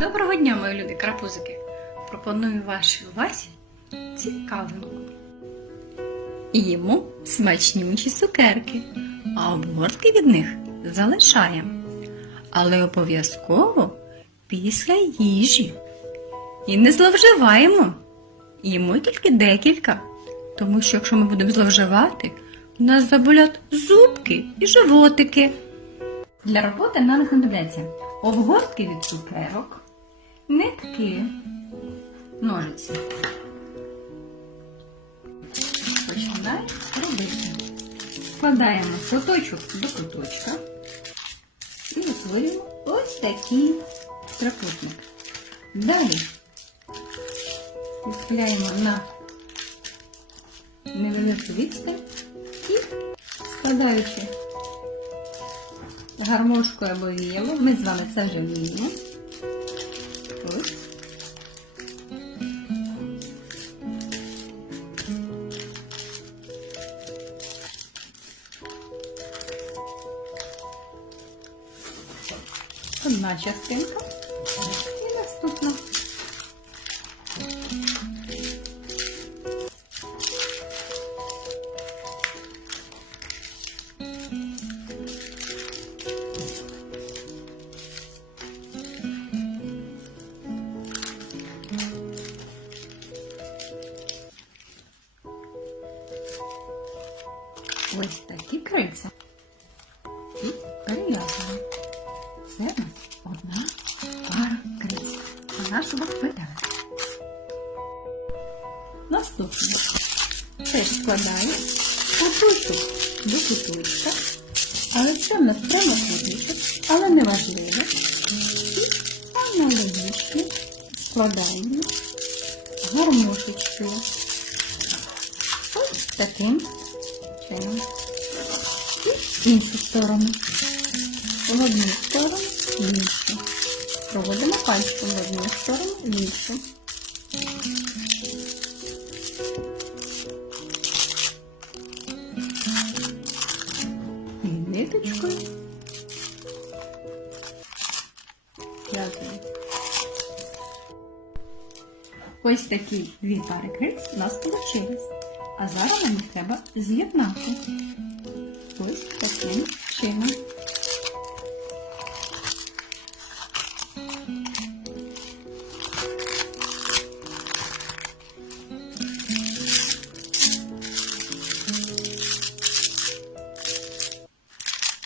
Доброго дня, мої любі крапузики! Пропоную вашій увазі цікавинку. Їмо смачнючі цукерки, а обгортки від них залишаємо. Але обов'язково після їжі. І не зловживаємо. Їмо тільки декілька. Тому що якщо ми будемо зловживати, у нас заболять зубки і животики. Для роботи нам знадобляться обгортки від цукерок, нитки, ножиці. Починаємо робити. Складаємо куточок до куточка і утворюємо ось такий трикутник. Далі відхиляємо на невелику відстань і складаючи гармошкою або віялом. Ми з вами це вже вміємо. Ось. Одна частинка і наступна. Ось такі крильця. І перев'язуємо. Це в нас одна пара крильця. А нашого видали. Наступне. Теж складаю куточок до куточка. Але це в нас прямокутничок, але не важливо. І аналогічно складаємо гармошечкою. Ось таким чином. І іншу сторону. В одну сторону, в іншу. Проводимо пальчиком в одну сторону, в іншу. І ниточкою. В'язуємо. Ось такі дві пари крильць у нас вийшли. А зараз нам треба з'єднати. Ось таким чином.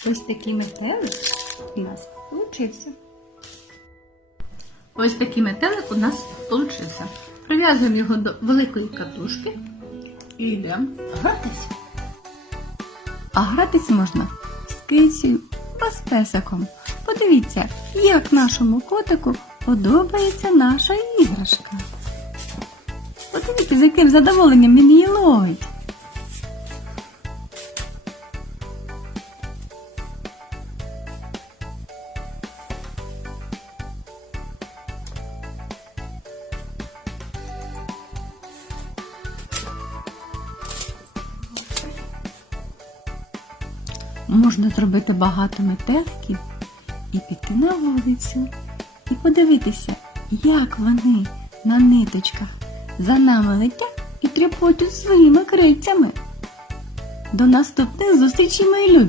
Ось такий метелик у нас получився. Ось такий метелик у нас получився. Прив'язуємо його до великої катушки і йдемо гратися. А гратись можна з кисею та з песиком. Подивіться, як нашому котику подобається наша іграшка. Подивіться, з яким задоволенням він її ловить. Можна зробити багато метеликів і піти на вулицю, і подивитися, як вони на ниточках за нами летять і тріпотять своїми крильцями. До наступних зустрічей, мої любі!